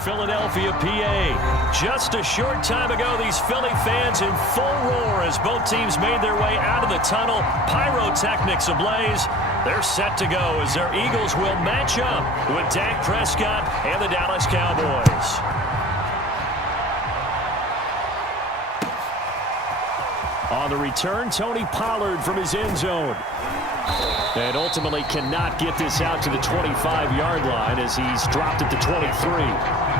Philadelphia, PA. Just a short time ago, these Philly fans in full roar as both teams made their way out of the tunnel. Pyrotechnics ablaze. They're set to go as their Eagles will match up with Dak Prescott and the Dallas Cowboys. On the return, Tony Pollard from his end zone. And ultimately cannot get this out to the 25-yard line as he's dropped at the 23.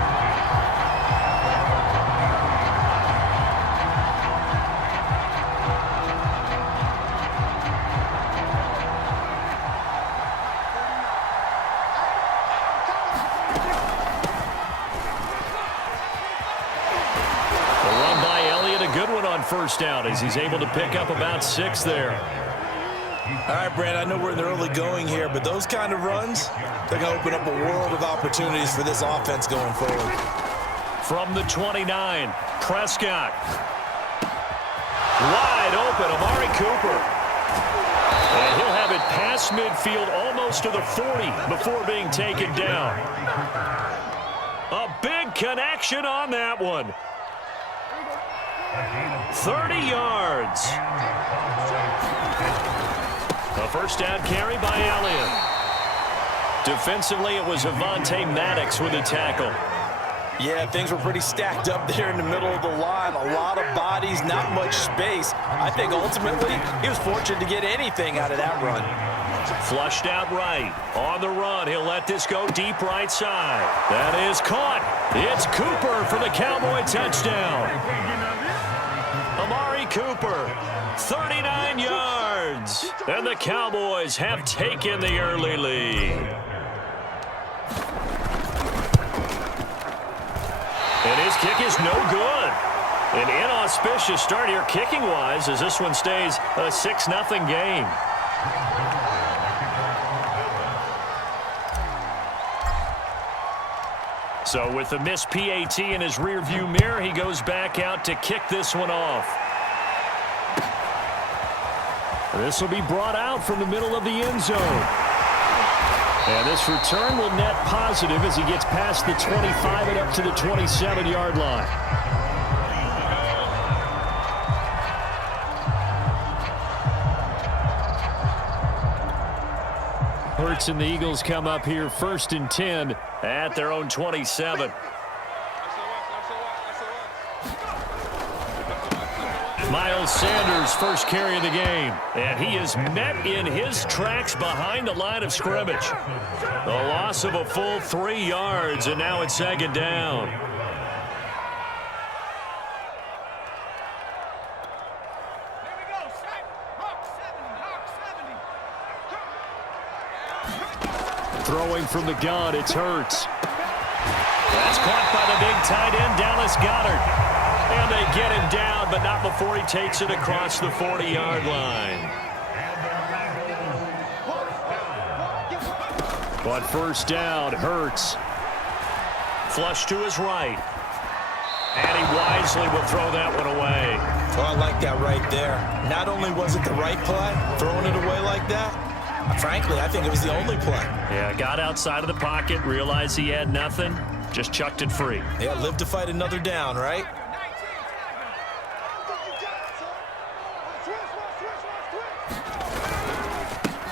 First down as he's able to pick up about 6 there. All right, Brad, I know we're in the early going here, but those kind of runs, they're going to open up a world of opportunities for this offense going forward. From the 29, Prescott. Wide open, Amari Cooper. And he'll have it past midfield almost to the 40 before being taken down. A big connection on that one. 30 yards. A first down carry by Elliott. Defensively, it was Avonte Maddox with a tackle. Yeah, things were pretty stacked up there in the middle of the line. A lot of bodies, not much space. I think ultimately he was fortunate to get anything out of that run. Flushed out right. On the run, he'll let this go deep right side. That is caught. It's Cooper for the Cowboy touchdown. Amari Cooper, 39 yards. And the Cowboys have taken the early lead. And his kick is no good. An inauspicious start here kicking-wise as this one stays a 6-0 game. So with the missed PAT in his rearview mirror, he goes back out to kick this one off. This will be brought out from the middle of the end zone. And this return will net positive as he gets past the 25 and up to the 27-yard line. Hurts and the Eagles come up here 1st and 10 at their own 27. Miles Sanders, first carry of the game. And he is met in his tracks behind the line of scrimmage. The loss of a full 3 yards, and now it's 2nd down. Throwing from the gun, it's Hurts. That's caught by the big tight end, Dallas Goedert. And they get him down, but not before he takes it across the 40-yard line. But first down, Hurts. Flush to his right. And he wisely will throw that one away. Oh, I like that right there. Not only was it the right play, throwing it away like that, frankly, I think it was the only play. Yeah, got outside of the pocket, realized he had nothing, just chucked it free. Yeah, live to fight another down, right?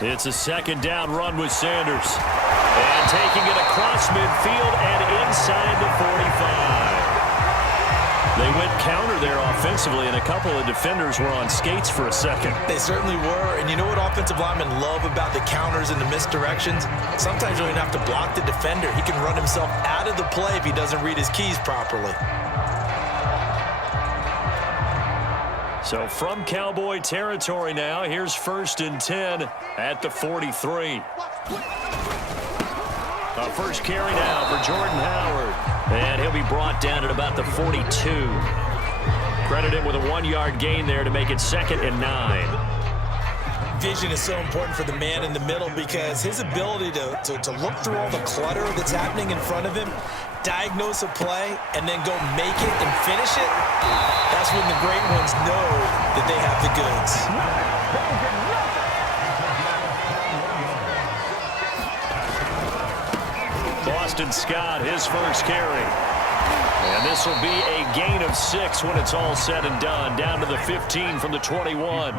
It's a 2nd down run with Sanders. And taking it across midfield and inside the 45. They went counter there offensively, and a couple of defenders were on skates for a second. They certainly were, and you know what offensive linemen love about the counters and the misdirections? Sometimes you don't even have to block the defender. He can run himself out of the play if he doesn't read his keys properly. So from Cowboy territory now, here's 1st and 10 at the 43. First carry now for Jordan Howard. And he'll be brought down at about the 42. Credited with a 1-yard gain there to make it 2nd and 9. Vision is so important for the man in the middle because his ability to look through all the clutter that's happening in front of him, diagnose a play, and then go make it and finish it, that's when the great ones know that they have the goods. Boston Scott, his first carry. And this will be a gain of 6 when it's all said and done, down to the 15 from the 21.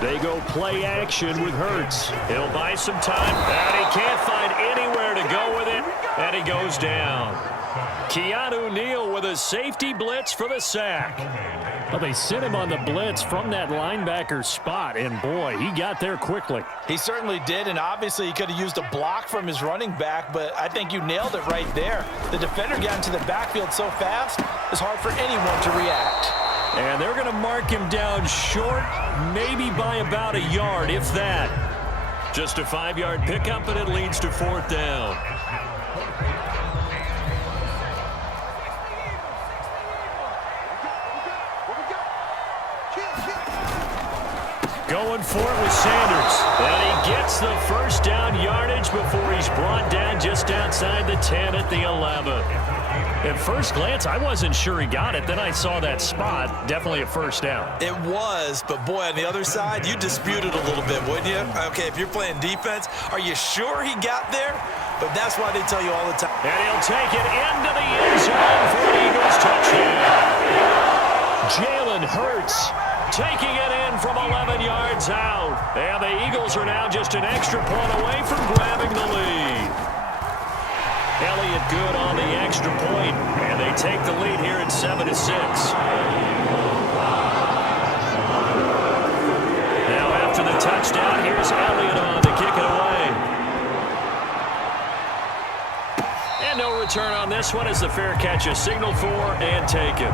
They go play action with Hurts. He'll buy some time, and he can't find anywhere to go with it, and he goes down. Keanu Neal with a safety blitz for the sack. Well, they sent him on the blitz from that linebacker spot, and boy, he got there quickly. He certainly did, and obviously he could have used a block from his running back, but I think you nailed it right there. The defender got into the backfield so fast, it's hard for anyone to react. And they're going to mark him down short, maybe by about a yard, if that. Just a 5-yard pickup, and it leads to 4th down. Going for it with Sanders. And he gets the first down yardage before he's brought down just outside the 10 at the 11. At first glance, I wasn't sure he got it. Then I saw that spot. Definitely a first down. It was, but boy, on the other side, you disputed a little bit, wouldn't you? Okay, if you're playing defense, are you sure he got there? But that's why they tell you all the time. And he'll take it into the end zone for an Eagles touchdown. Jalen Hurts taking it in from 11 yards out. And the Eagles are now just an extra point away from grabbing the lead. Elliott good on the extra point, and they take the lead here at 7-6. Now after the touchdown, here's Elliott on to kick it away. And no return on this one as the fair catch is signaled for and taken.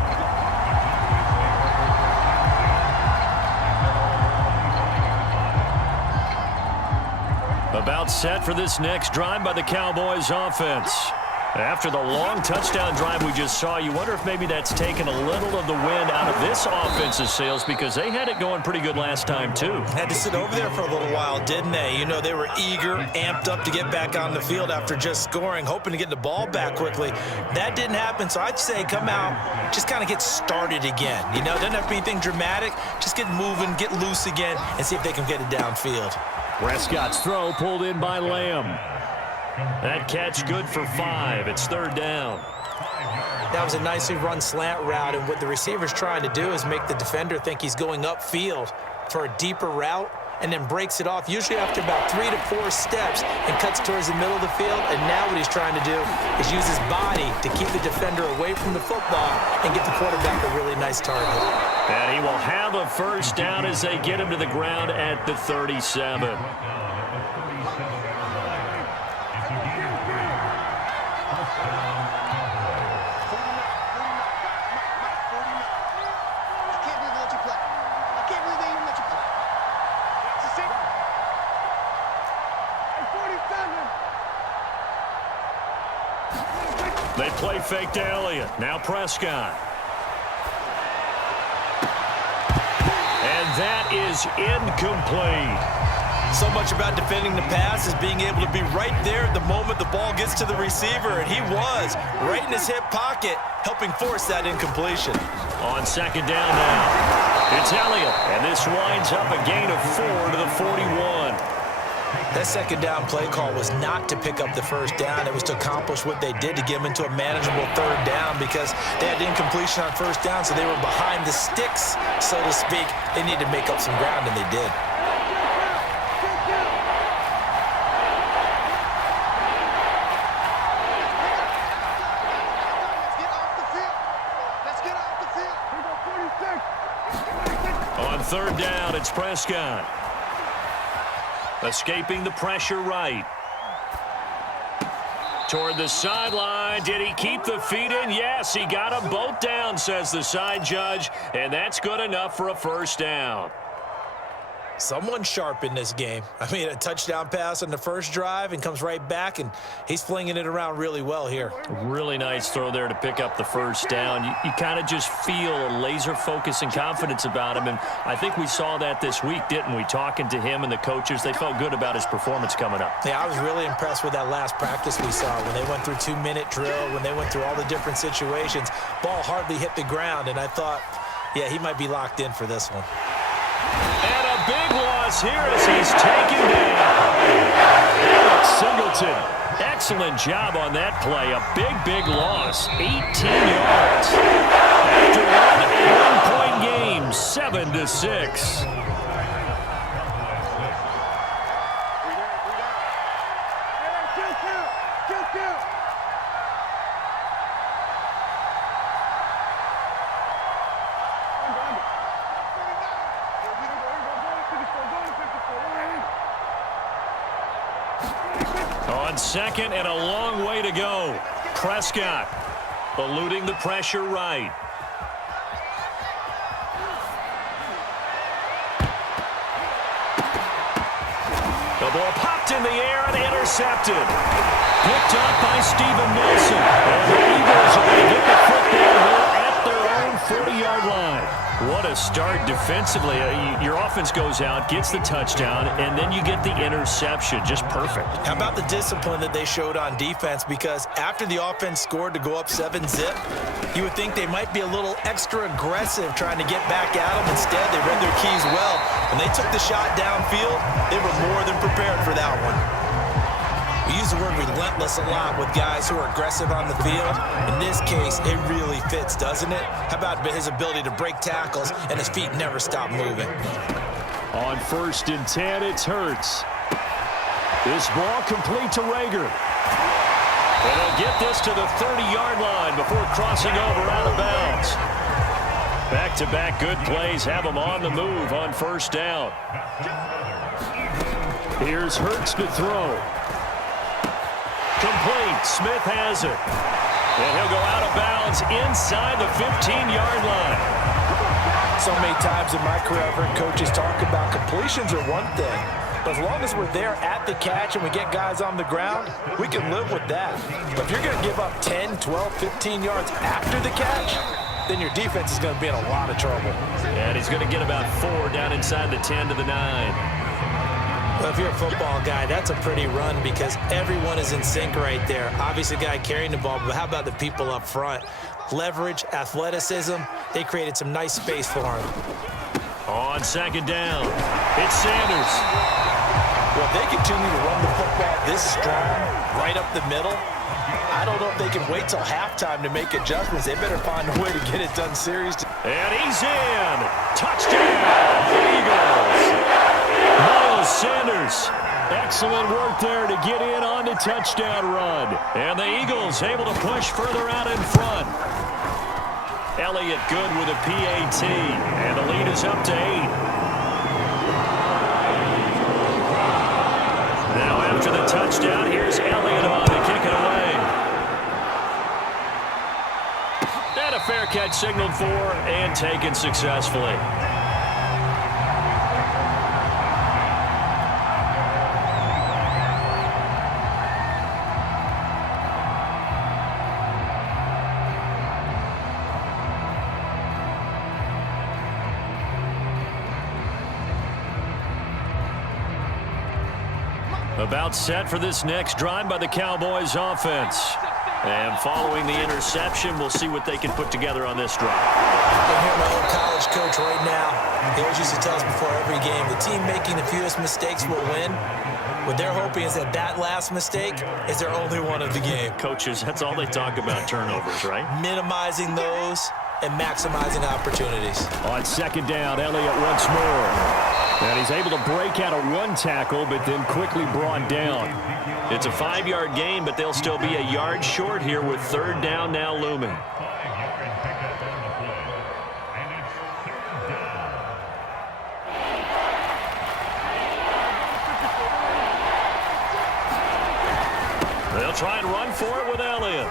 About set for this next drive by the Cowboys offense. After the long touchdown drive we just saw, you wonder if maybe that's taken a little of the wind out of this offense's sails because they had it going pretty good last time too. Had to sit over there for a little while, didn't they? You know, they were eager, amped up to get back on the field after just scoring, hoping to get the ball back quickly. That didn't happen, so I'd say come out, just kind of get started again. You know, doesn't have to be anything dramatic. Just get moving, get loose again, and see if they can get it downfield. Prescott's throw pulled in by Lamb. That catch good for 5. It's 3rd down. That was a nicely run slant route, and what the receiver's trying to do is make the defender think he's going upfield for a deeper route and then breaks it off, usually after about 3 to 4 steps, and cuts towards the middle of the field. And now what he's trying to do is use his body to keep the defender away from the football and get the quarterback a really nice target. And he will have a first down as they get him to the ground at the 37. They play fake to Elliott. Now Prescott. And that is incomplete. So much about defending the pass is being able to be right there at the moment the ball gets to the receiver, and he was right in his hip pocket, helping force that incompletion. On 2nd down now, it's Elliott, and this winds up a gain of 4 to the 41. That 2nd down play call was not to pick up the first down. It was to accomplish what they did to get them into a manageable 3rd down because they had incompletion on 1st down, so they were behind the sticks, so to speak. They needed to make up some ground, and they did. On 3rd down, it's Prescott. Escaping the pressure right. Toward the sideline. Did he keep the feet in? Yes, he got them both down, says the side judge. And that's good enough for a first down. Someone sharp in this game. I mean, a touchdown pass on the first drive and comes right back, and he's flinging it around really well here. Really nice throw there to pick up the first down. You kind of just feel a laser focus and confidence about him, and I think we saw that this week, didn't we? Talking to him and the coaches, they felt good about his performance coming up. Yeah, I was really impressed with that last practice we saw when they went through 2-minute drill, when they went through all the different situations. Ball hardly hit the ground, and I thought, yeah, he might be locked in for this one. And a big loss loss here as he's taken down. Alex Singleton, excellent job on that play. A big loss, 18 yards. After one 1-point game, 7-6. On second and a long way to go. Prescott eluding the pressure right. The ball popped in the air and intercepted. Picked up by Steven Nelson. And the Eagles are going to get the football here at their own 40-yard line. What a start defensively. Your offense goes out, gets the touchdown, and then you get the interception. Just perfect. How about the discipline that they showed on defense? Because after the offense scored to go up 7-zip, you would think they might be a little extra aggressive trying to get back at them. Instead, they read their keys well. When they took the shot downfield, they were more than prepared for that one. We use the word relentless a lot with guys who are aggressive on the field. In this case, it really fits, doesn't it? How about his ability to break tackles and his feet never stop moving? On 1st and 10, it's Hurts. This ball complete to Rager. And he'll get this to the 30-yard line before crossing over out of bounds. Back-to-back good plays have him on the move on 1st down. Here's Hurts to throw. Complete. Smith has it. And he'll go out of bounds inside the 15-yard line. So many times in my career, I've heard coaches talk about completions are one thing. But as long as we're there at the catch and we get guys on the ground, we can live with that. But if you're going to give up 10, 12, 15 yards after the catch, then your defense is going to be in a lot of trouble. And he's going to get about 4 down inside the 10 to the 9. Well, if you're a football guy, that's a pretty run because everyone is in sync right there. Obviously, the guy carrying the ball, but how about the people up front? Leverage, athleticism, they created some nice space for him. On 2nd down, it's Sanders. Well, if they continue to run the football this strong, right up the middle, I don't know if they can wait till halftime to make adjustments. They better find a way to get it done serious. And he's in. Touchdown, Eagles. Miles Sanders, excellent work there to get in on the touchdown run. And the Eagles able to push further out in front. Elliott good with a PAT, and the lead is up to 8. Now after the touchdown, here's Elliott on to kick it away. And a fair catch signaled for and taken successfully. About set for this next drive by the Cowboys offense. And following the interception, we'll see what they can put together on this drive. I'm here, my old college coach right now. He always used to tell us before every game, the team making the fewest mistakes will win. What they're hoping is that last mistake is their only one of the game. Coaches, that's all they talk about, turnovers, right? Minimizing those and maximizing opportunities. On 2nd down, Elliott once more. And he's able to break out of one tackle, but then quickly brought down. It's a 5-yard gain, but they'll still be a yard short here with 3rd down now looming. They'll try and run for it with Elliott.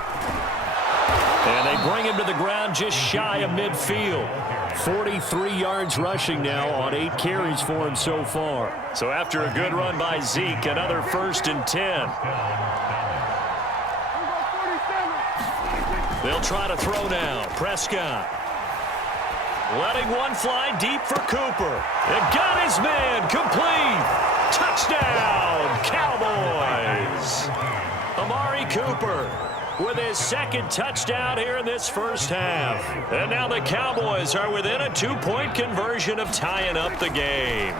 And they bring him to the ground just shy of midfield. 43 yards rushing now on 8 carries for him so far. So after a good run by Zeke, another 1st and 10. They'll try to throw now. Prescott. Letting one fly deep for Cooper. And got his man complete. Touchdown, Cowboys. Amari Cooper with his 2nd touchdown here in this first half. And now the Cowboys are within a 2-point conversion of tying up the game.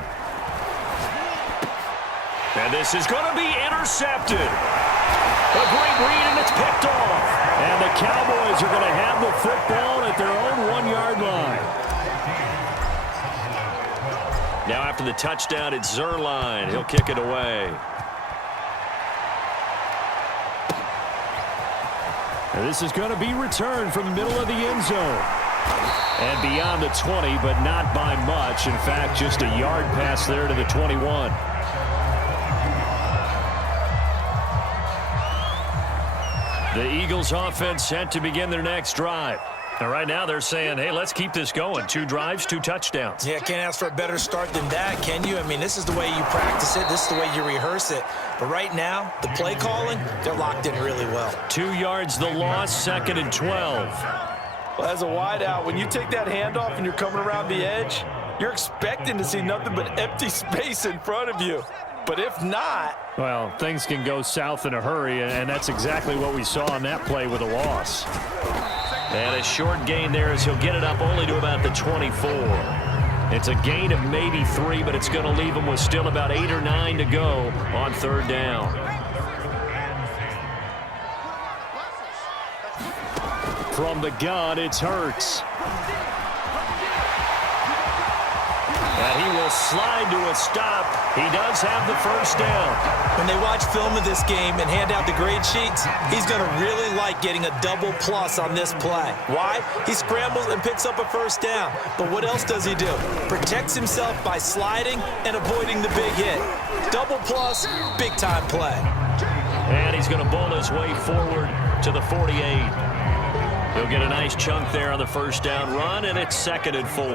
And this is going to be intercepted. A great read, and it's picked off. And the Cowboys are going to have the football at their own 1-yard line. Now after the touchdown, it's Zerline. He'll kick it away. And this is going to be returned from the middle of the end zone. And beyond the 20, but not by much. In fact, just a yard pass there to the 21. The Eagles offense set to begin their next drive. And right now they're saying, hey, let's keep this going. 2 drives, 2 touchdowns. Yeah, can't ask for a better start than that, can you? I mean, this is the way you practice it. This is the way you rehearse it. But right now, the play calling, they're locked in really well. 2 yards the loss, 2nd and 12. Well, as a wideout, when you take that handoff and you're coming around the edge, you're expecting to see nothing but empty space in front of you. But if not... Well, things can go south in a hurry, and that's exactly what we saw on that play with a loss. And a short gain there as he'll get it up only to about the 24. It's a gain of maybe 3, but it's going to leave him with still about 8 or 9 to go on 3rd down. From the gun, it's Hurts. And he will slide to a stop. He does have the 1st down. When they watch film of this game and hand out the grade sheets, he's going to really like getting a double plus on this play. Why? He scrambles and picks up a 1st down. But what else does he do? Protects himself by sliding and avoiding the big hit. Double plus, big-time play. And he's going to bowl his way forward to the 48. He'll get a nice chunk there on the 1st down run, and it's 2nd and 4.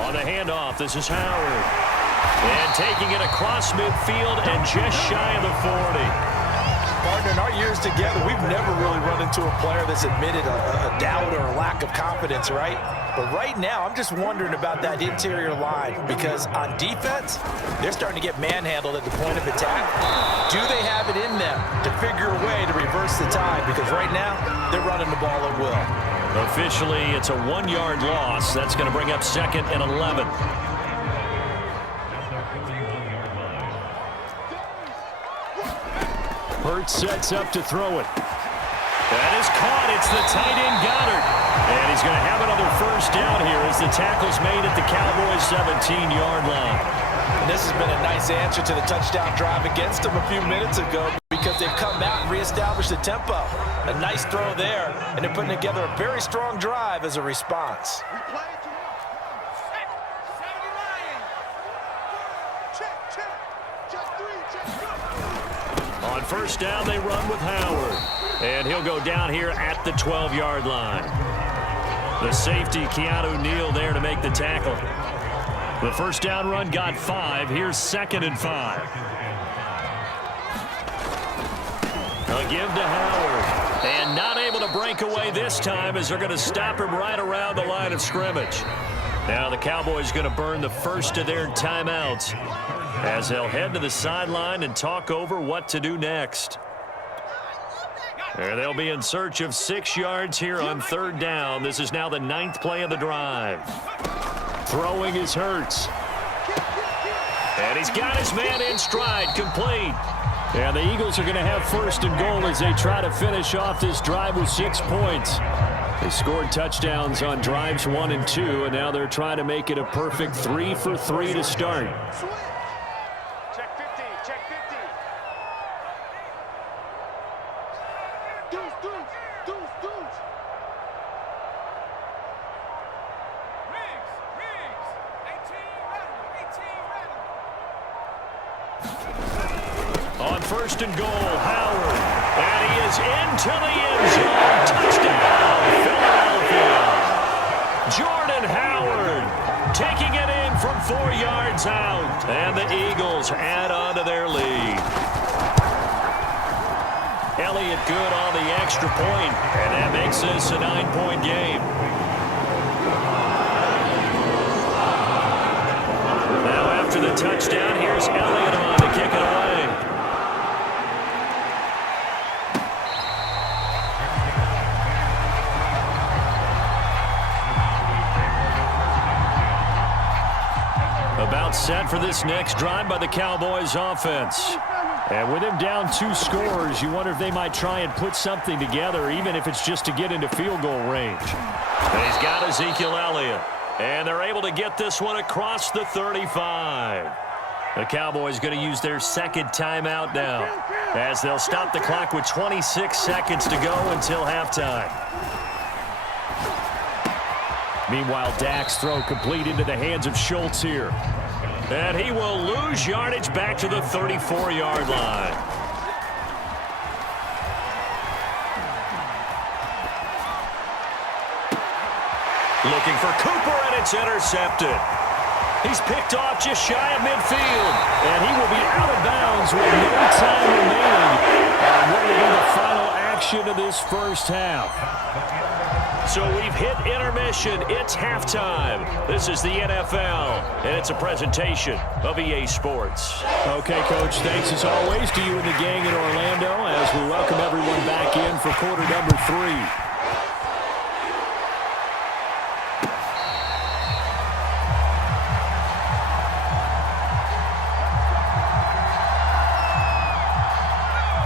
On the handoff, this is Howard. And taking it across midfield and just shy of the 40. Partner, in our years together, we've never really run into a player that's admitted a doubt or a lack of confidence, right? But right now, I'm just wondering about that interior line because on defense, they're starting to get manhandled at the point of attack. Do they have it in them to figure a way to reverse the tide? Because right now, they're running the ball at will. Officially, it's a 1-yard loss. That's going to bring up 2nd and 11. Hurts sets up to throw it. That is caught. It's the tight end Goddard. And he's going to have another 1st down here as the tackle's made at the Cowboys' 17-yard line. And this has been a nice answer to the touchdown drive against them a few minutes ago because they've come out and reestablished the tempo. A nice throw there, and they're putting together a very strong drive as a response. On 1st down, they run with Howard. And he'll go down here at the 12-yard line. The safety, Keanu Neal, there to make the tackle. The 1st down run got 5. Here's 2nd and 5. A give to Howard. And not able to break away this time as they're going to stop him right around the line of scrimmage. Now the Cowboys going to burn the 1st of their timeouts as they'll head to the sideline and talk over what to do next. And they'll be in search of 6 yards here on 3rd down. This is now the 9th play of the drive. Throwing is Hurts. And he's got his man in stride, complete. And the Eagles are going to have 1st and goal as they try to finish off this drive with 6 points. They scored touchdowns on drives 1 and 2, and now they're trying to make it a perfect 3 for 3 to start. Check 50, check 50. Deuce, deuce, deuce, deuce. Riggs, 18 ready. On 1st and goal, Howard. And he is into the end zone. Touchdown, Philadelphia. Jordan Howard taking it in from 4 yards out. And the Eagles add on to their lead. Elliott good on the extra point, and that makes this a 9-point game. Now after the touchdown, here's Elliott on to kick it away. About set for this next drive by the Cowboys offense. And with him down 2 scores, you wonder if they might try and put something together, even if it's just to get into field goal range. And he's got Ezekiel Elliott. And they're able to get this one across the 35. The Cowboys going to use their second timeout now, as they'll stop the clock with 26 seconds to go until halftime. Meanwhile, Dak's throw complete into the hands of Schultz here. And he will lose yardage back to the 34-yard line. Looking for Cooper, and it's intercepted. He's picked off just shy of midfield. And he will be out of bounds with no time remaining. And what will be the final action of this first half? So we've hit intermission. It's halftime. This is the NFL, and it's a presentation of EA Sports. Okay, Coach, thanks as always to you and the gang in Orlando as we welcome everyone back in for quarter number 3.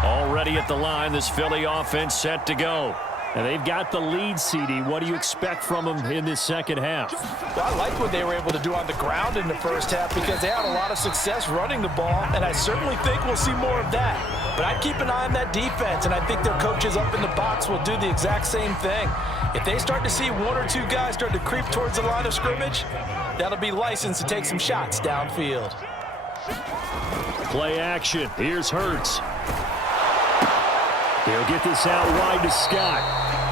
Already at the line, this Philly offense set to go. And they've got the lead, CD. What do you expect from them in this second half? Well, I like what they were able to do on the ground in the first half because they had a lot of success running the ball, and I certainly think we'll see more of that. But I'd keep an eye on that defense, and I think their coaches up in the box will do the exact same thing. If they start to see 1 or 2 guys start to creep towards the line of scrimmage, that'll be licensed to take some shots downfield. Play action. Here's Hurts. He'll get this out wide to Scott.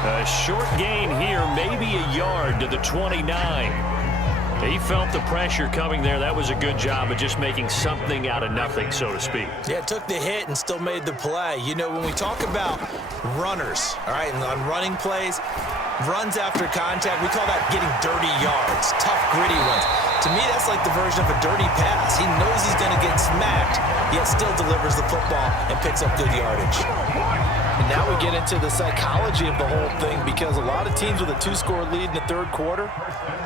A short gain here, maybe a yard to the 29. He felt the pressure coming there. That was a good job of just making something out of nothing, so to speak. Yeah, took the hit and still made the play. You know, when we talk about runners, all right, and on running plays, runs after contact, we call that getting dirty yards, tough, gritty ones. To me, that's like the version of a dirty pass. He knows he's going to get smacked, yet still delivers the football and picks up good yardage. And now we get into the psychology of the whole thing because a lot of teams with a 2-score lead in the third quarter,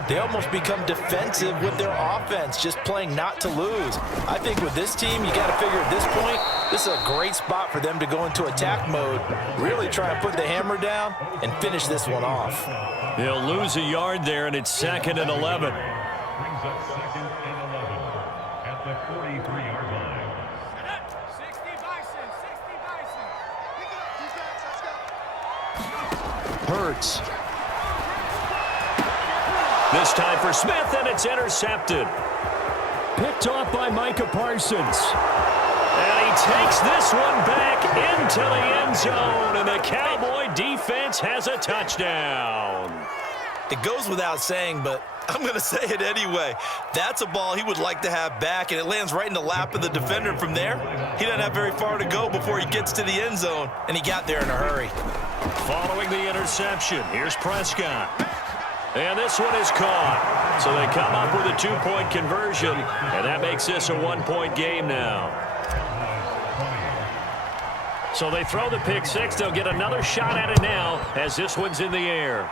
they almost become defensive with their offense, just playing not to lose. I think with this team, you got to figure at this point, this is a great spot for them to go into attack mode, really try and put the hammer down and finish this one off. They'll lose a yard there, and it's 2nd and 11. Brings up 2nd and 11 at the 43-yard line. 60 Bison, 60 Bison. Pick it up, defense, let's go. Hurts. This time for Smith, and it's intercepted. Picked off by Micah Parsons. And he takes this one back into the end zone, and the Cowboy defense has a touchdown. It goes without saying, but I'm going to say it anyway. That's a ball he would like to have back, and it lands right in the lap of the defender. From there, he doesn't have very far to go before he gets to the end zone, and he got there in a hurry. Following the interception, here's Prescott. And this one is caught. So they come up with a 2-point conversion, and that makes this a 1-point game now. So they throw the pick six. They'll get another shot at it now as this one's in the air.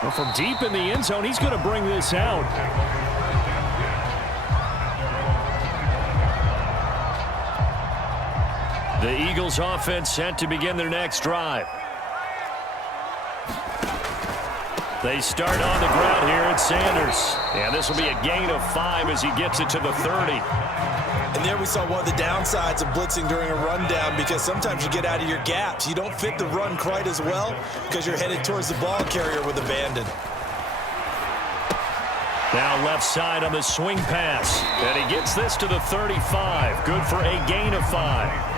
Well, from deep in the end zone, he's going to bring this out. The Eagles offense set to begin their next drive. They start on the ground here at Sanders. And this will be a gain of 5 as he gets it to the 30. And there we saw one of the downsides of blitzing during a rundown, because sometimes you get out of your gaps. You don't fit the run quite as well because you're headed towards the ball carrier with abandon. Now left side on the swing pass. And he gets this to the 35. Good for a gain of 5.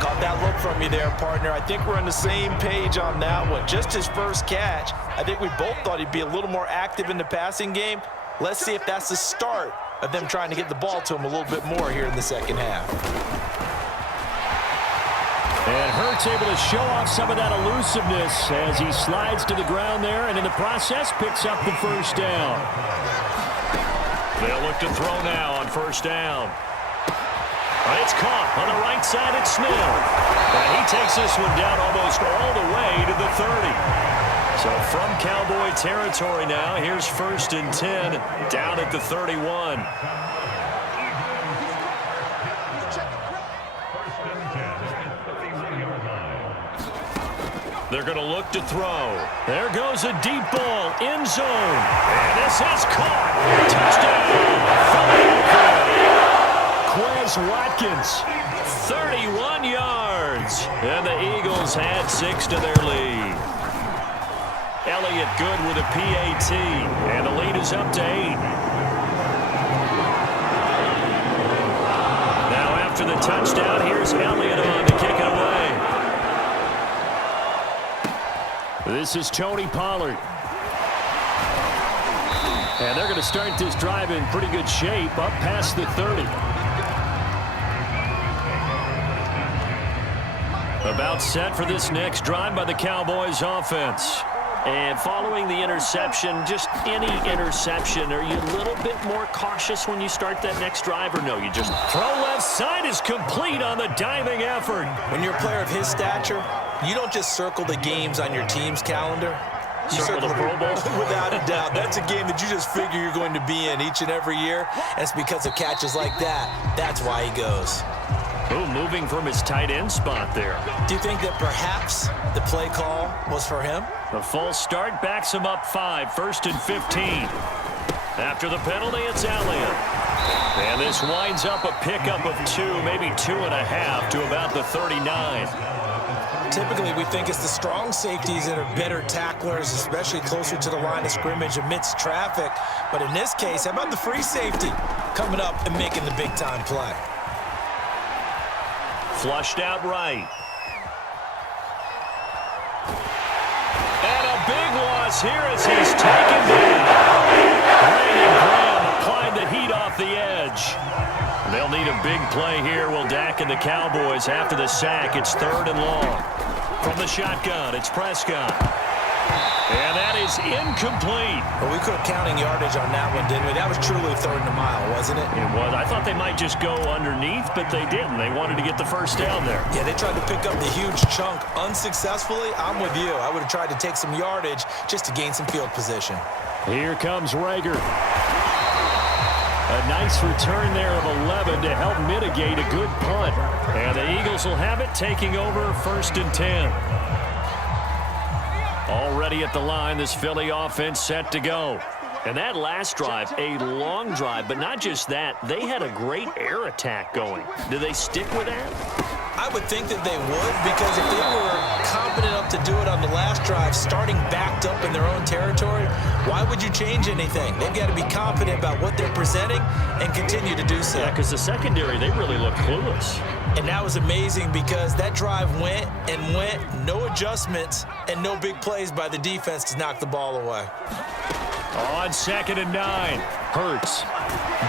Caught that look from you there, partner. I think we're on the same page on that one. Just his first catch. I think we both thought he'd be a little more active in the passing game. Let's see if that's the start of them trying to get the ball to him a little bit more here in the second half. And Hurts able to show off some of that elusiveness as he slides to the ground there, and in the process picks up the first down. They'll look to throw now on first down. It's caught on the right side at Smith. And he takes this one down almost all the way to the 30. So from Cowboy territory now, here's 1st and 10 down at the 31. They're going to look to throw. There goes a deep ball, end zone. And this is caught. Touchdown. Quez Watkins, 31 yards. And the Eagles had 6 to their lead. Elliott good with a PAT. And the lead is up to 8. Now after the touchdown, here's Elliott on to kick it away. This is Tony Pollard. And they're going to start this drive in pretty good shape, up past the 30. About set for this next drive by the Cowboys offense. And following the interception, just any interception, are you a little bit more cautious when you start that next drive, or no? You just throw left side is complete on the diving effort. When you're a player of his stature, you don't just circle the games on your team's calendar. You Circle the Pro Bowl? Without a doubt. That's a game that you just figure you're going to be in each and every year. And it's because of catches like that. That's why he goes. Ooh, moving from his tight end spot there. Do you think that perhaps the play call was for him? The false start backs him up 5, 1st and 15. After the penalty, it's Elliott. And this winds up a pickup of 2, maybe 2.5 to about the 39. Typically, we think it's the strong safeties that are better tacklers, especially closer to the line of scrimmage amidst traffic. But in this case, how about the free safety coming up and making the big-time play? Flushed out right. And a big loss here as he's taken down. Brandon Graham applied the heat off the edge. They'll need a big play here. Will Dak and the Cowboys after the sack. It's 3rd and long. From the shotgun, it's Prescott. And that is incomplete. Well, we quit counting yardage on that one, didn't we? That was truly 3rd and a mile, wasn't it? It was. I thought they might just go underneath, but they didn't. They wanted to get the first down there. Yeah, they tried to pick up the huge chunk unsuccessfully. I'm with you. I would have tried to take some yardage just to gain some field position. Here comes Rager. A nice return there of 11 to help mitigate a good punt. And the Eagles will have it, taking over 1st and 10. Already at the line, this Philly offense set to go. And that last drive, a long drive, but not just that. They had a great air attack going. Do they stick with that? I would think that they would, because if they were competent enough to do it on the last drive, starting backed up in their own territory, why would you change anything? They've got to be confident about what they're presenting and continue to do so. Yeah, because the secondary, they really look clueless. And that was amazing because that drive went and went, no adjustments, and no big plays by the defense to knock the ball away. On 2nd and 9, Hurts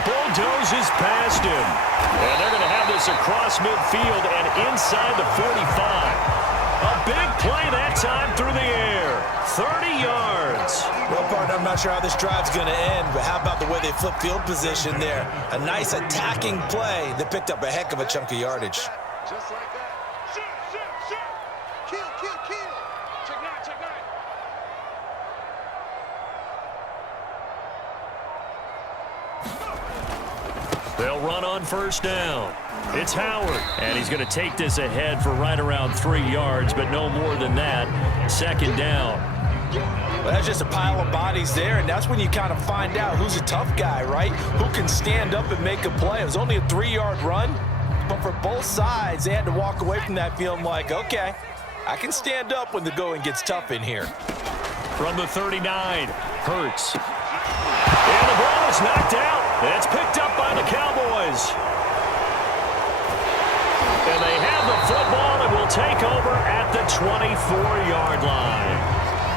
bulldozes past him. And they're going to have this across midfield and inside the 45. A big play that time through the air. 30 yards. Well, partner, I'm not sure how this drive's going to end, but how about the way they flip field position there? A nice attacking play that picked up a heck of a chunk of yardage. Just like that. Shoot, shoot, shoot. Kill, kill, kill. Check nine, check nine. They'll run on 1st down. It's Howard, and he's going to take this ahead for right around 3 yards, but no more than that. 2nd down. Well, that's just a pile of bodies there, and that's when you kind of find out who's a tough guy, right? Who can stand up and make a play. It was only a 3-yard run, but for both sides, they had to walk away from that feeling like, okay, I can stand up when the going gets tough in here. From the 39, Hurts. And the ball is knocked out. It's picked up by the Cowboys. And they have the football and will take over at the 24-yard line.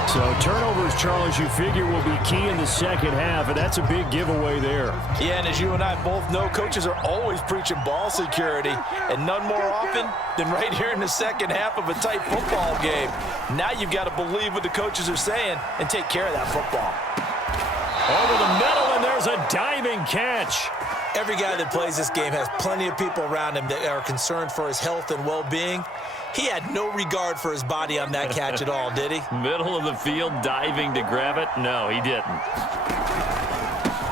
So turnovers, Charles, you figure will be key in the second half, and that's a big giveaway there. Yeah, and as you and I both know, coaches are always preaching ball security, and none more often than right here in the second half of a tight football game. Now you've got to believe what the coaches are saying and take care of that football. Over the middle, and there's a diving catch. Every guy that plays this game has plenty of people around him that are concerned for his health and well-being. He had no regard for his body on that catch at all, did he? Middle of the field, diving to grab it. No, he didn't.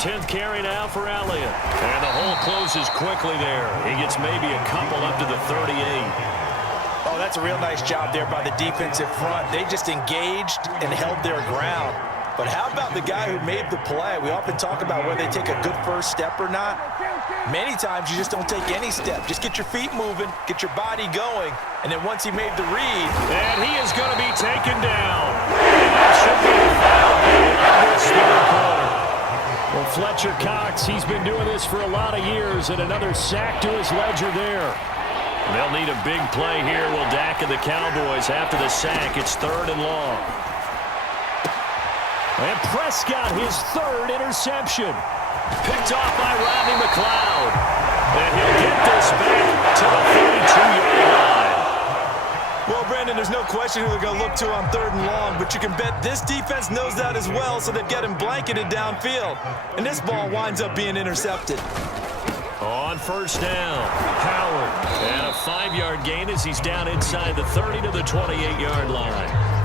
10th carry now for Elliott. And the hole closes quickly there. He gets maybe a couple up to the 38. Oh, that's a real nice job there by the defensive front. They just engaged and held their ground. But how about the guy who made the play? We often talk about whether they take a good first step or not. Many times you just don't take any step. Just get your feet moving, get your body going, and then once he made the read. And he is going to be taken down. And that should be a foul on this third quarter. Well, Fletcher Cox, he's been doing this for a lot of years, and another sack to his ledger there. They'll need a big play here. Will Dak and the Cowboys after the sack. It's 3rd and long. And Prescott, his 3rd interception. Picked off by Rodney McLeod. And he'll get this back to the 32-yard line. Well, Brandon, there's no question who they're going to look to on 3rd and long, but you can bet this defense knows that as well, so they've got him blanketed downfield. And this ball winds up being intercepted. On 1st down, Howard. And a 5-yard gain as he's down inside the 30 to the 28-yard line.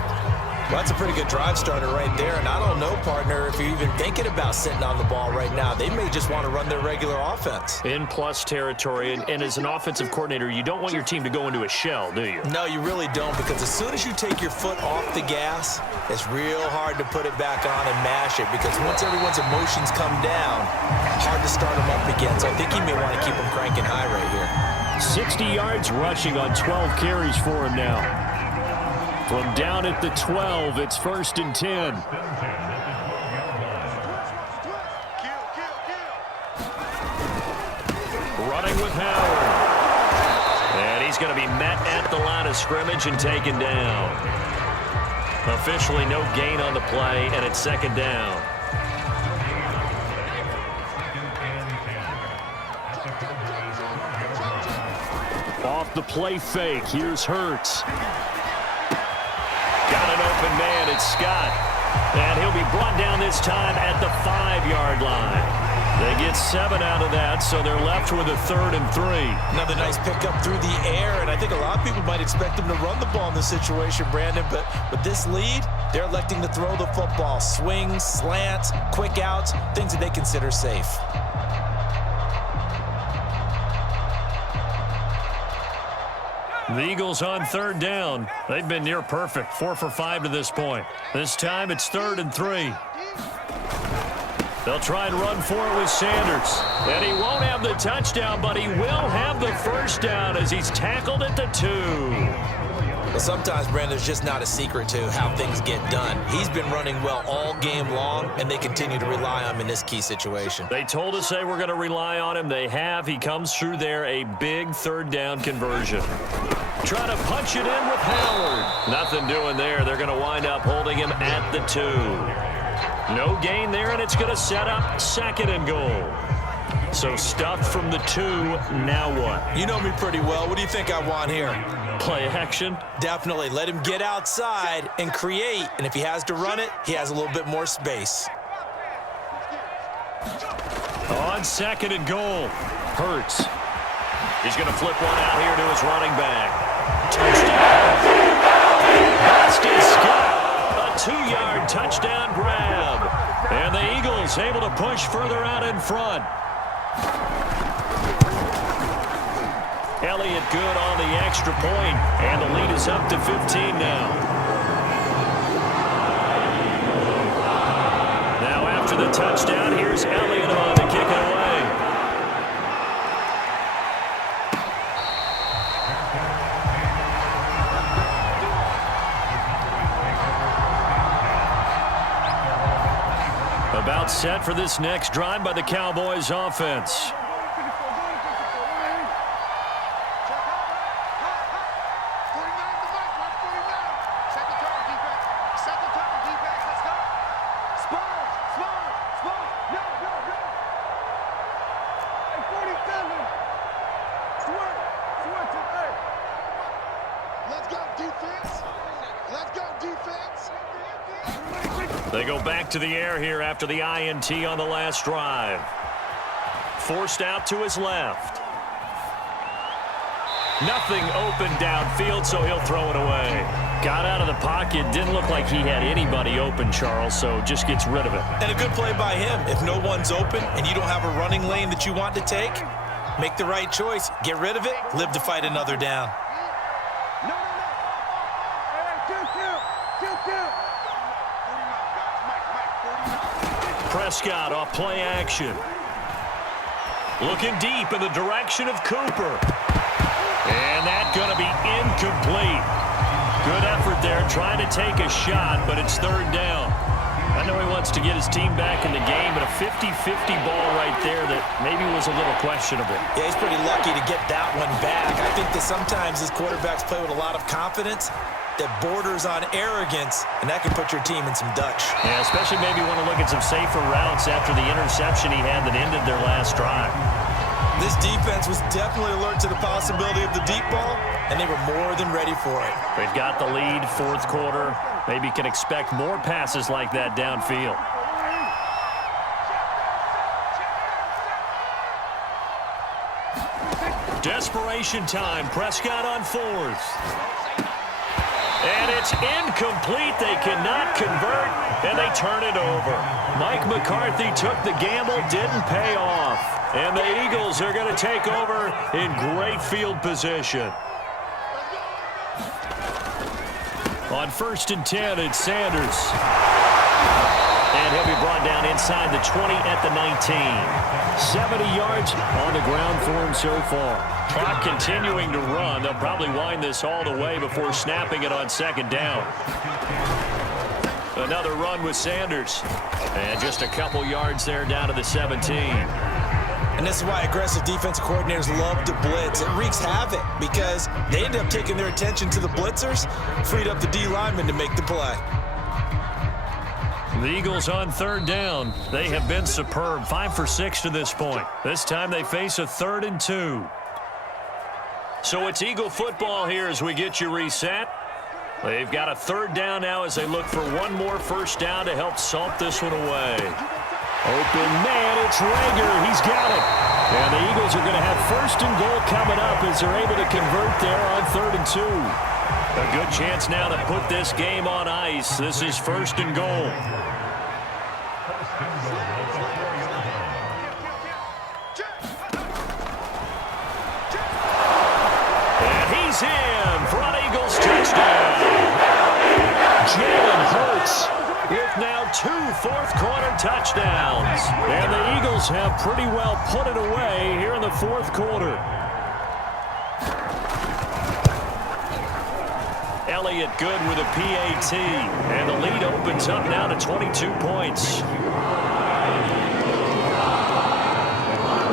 Well, that's a pretty good drive starter right there. And I don't know, partner, if you're even thinking about sitting on the ball right now. They may just want to run their regular offense. In plus territory, and as an offensive coordinator, you don't want your team to go into a shell, do you? No, you really don't, because as soon as you take your foot off the gas, it's real hard to put it back on and mash it, because once everyone's emotions come down, hard to start them up again. So I think he may want to keep them cranking high right here. 60 yards rushing on 12 carries for him now. From down at the 12, it's 1st and 10. Running with Howard. And he's going to be met at the line of scrimmage and taken down. Officially no gain on the play, and it's 2nd down. Off the play fake, here's Hurts. Got an open man, it's Scott. And he'll be brought down this time at the 5-yard line. They get 7 out of that, so they're left with a 3rd and 3. Another nice pickup through the air, and I think a lot of people might expect them to run the ball in this situation, Brandon, but with this lead, they're electing to throw the football. Swings, slants, quick outs, things that they consider safe. The Eagles on 3rd down. They've been near perfect, 4 for 5 to this point. This time it's 3rd and 3. They'll try and run for it with Sanders. And he won't have the touchdown, but he will have the first down as he's tackled at the 2. Well, sometimes, Brandon, there's just not a secret to how things get done. He's been running well all game long, and they continue to rely on him in this key situation. They told us they were going to rely on him. They have. He comes through there, a big 3rd down conversion. Trying to punch it in with Howard. Nothing doing there. They're going to wind up holding him at the 2. No gain there, and it's going to set up 2nd and goal. So stuffed from the 2, now what? You know me pretty well. What do you think I want here? Play action? Definitely. Let him get outside and create. And if he has to run it, he has a little bit more space. On 2nd and goal, Hurts. He's going to flip one out here to his running back. Touchdown. Boston Scott. A 2-yard touchdown grab. And the Eagles able to push further out in front. Elliott good on the extra point, and the lead is up to 15 now. Now after the touchdown, here's Elliott on to kick it away. About set for this next drive by the Cowboys offense. They go back to the air here after the INT on the last drive. Forced out to his left. Nothing open downfield, so he'll throw it away. Got out of the pocket. Didn't look like he had anybody open, Charles, so just gets rid of it. And a good play by him. If no one's open and you don't have a running lane that you want to take, make the right choice. Get rid of it. Live to fight another down. No. Prescott off play action. Looking deep in the direction of Cooper. And that's going to be incomplete. Good effort there, trying to take a shot, but it's third down. I know he wants to get his team back in the game, but a 50-50 ball right there that maybe was a little questionable. Yeah, he's pretty lucky to get that one back. I think that sometimes his quarterbacks play with a lot of confidence that borders on arrogance, and that can put your team in some Dutch. Yeah, especially maybe want to look at some safer routes after the interception he had that ended their last drive. This defense was definitely alert to the possibility of the deep ball, and they were more than ready for it. They've got the lead, fourth quarter. Maybe can expect more passes like that downfield. Desperation time. Prescott on fourth. And it's incomplete. They cannot convert, and they turn it over. Mike McCarthy took the gamble, didn't pay off. And the Eagles are going to take over in great field position. On 1st and 10, it's Sanders. And he'll be brought down inside the 20 at the 19. 70 yards on the ground for him so far. Clock continuing to run. They'll probably wind this all the way before snapping it on second down. Another run with Sanders. And just a couple yards there down to the 17. And this is why aggressive defensive coordinators love to blitz. It wreaks havoc because they end up taking their attention to the blitzers, freed up the D lineman to make the play. The Eagles on third down. They have been superb. 5 for 6 to this point. This time they face a 3rd and 2. So it's Eagle football here as we get you reset. They've got a third down now as they look for one more first down to help salt this one away. Open man, it's Rager. He's got it. And the Eagles are going to have first and goal coming up as they're able to convert there on 3rd and 2. A good chance now to put this game on ice. This is 1st and goal. And he's in for an Eagles touchdown. Jalen Hurts with now 2 fourth-quarter touchdowns. And the Eagles have pretty well put it away here in the fourth quarter. Elliott good with a PAT. And the lead opens up now to 22 points.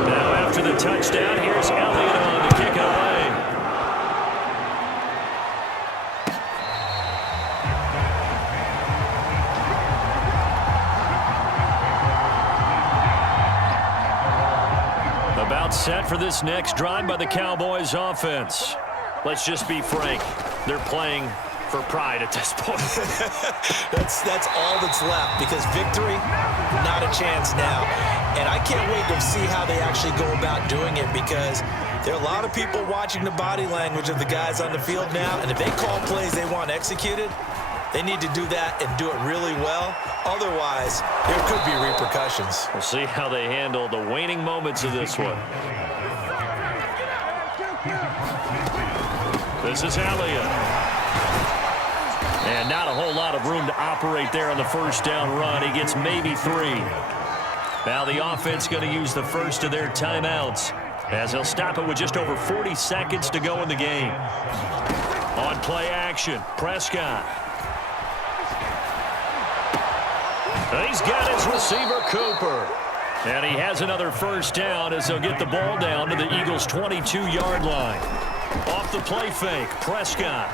Now after the touchdown, here's Elliott on to kick it away. About set for this next drive by the Cowboys offense. Let's just be frank. They're playing for pride at this point. That's all that's left because victory, not a chance now. And I can't wait to see how they actually go about doing it because there are a lot of people watching the body language of the guys on the field now. And if they call plays they want executed, they need to do that and do it really well. Otherwise, there could be repercussions. We'll see how they handle the waning moments of this one. This is Elliott. And not a whole lot of room to operate there on the first down run. He gets maybe 3. Now the offense going to use the first of their timeouts as they'll stop it with just over 40 seconds to go in the game. On play action, Prescott. He's got his receiver, Cooper. And he has another first down as they'll get the ball down to the Eagles' 22-yard line. Off the play fake, Prescott.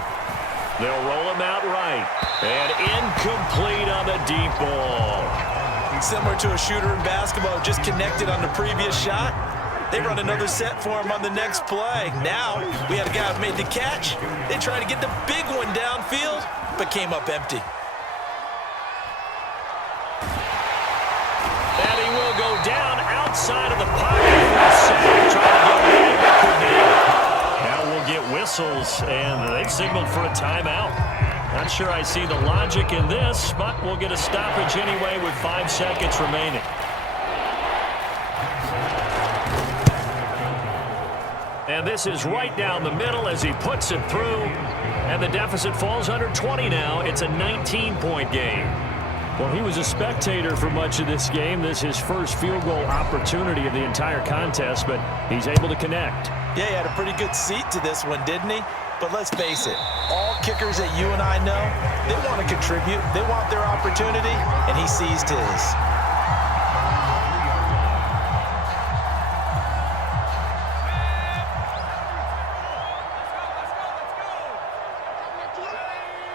They'll roll him out right. And incomplete on the deep ball. Similar to a shooter in basketball, just connected on the previous shot. They run another set for him on the next play. Now, we had a guy who made the catch. They tried to get the big one downfield, but came up empty. And he will go down outside of the pocket for a sack, trying to get away. Now we'll get whistles, and they've signaled for a timeout. Not sure I see the logic in this, but we'll get a stoppage anyway with 5 seconds remaining. And this is right down the middle as he puts it through. And the deficit falls under 20 now. It's a 19-point game. Well, he was a spectator for much of this game. This is his first field goal opportunity of the entire contest, but he's able to connect. Yeah, he had a pretty good seat to this one, didn't he? But let's face it, all kickers that you and I know, they want to contribute. They want their opportunity, and he seized his.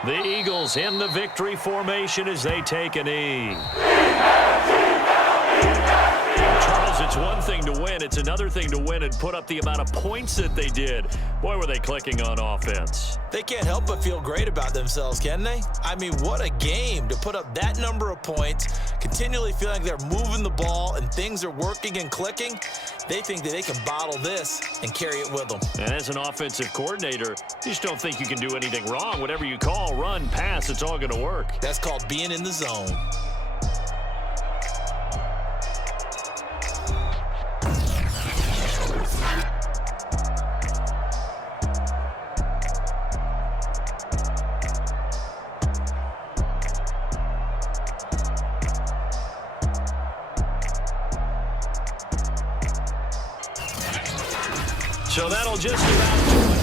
The Eagles in the victory formation as they take a knee. Charles, it's one thing to win. It's another thing to win and put up the amount of points that they did. Boy, were they clicking on offense. They can't help but feel great about themselves, can they? I mean, what a game to put up that number of points, continually feeling like they're moving the ball and things are working and clicking. They think that they can bottle this and carry it with them. And as an offensive coordinator, you just don't think you can do anything wrong. Whatever you call, run, pass, it's all going to work. That's called being in the zone. So that'll just about do it.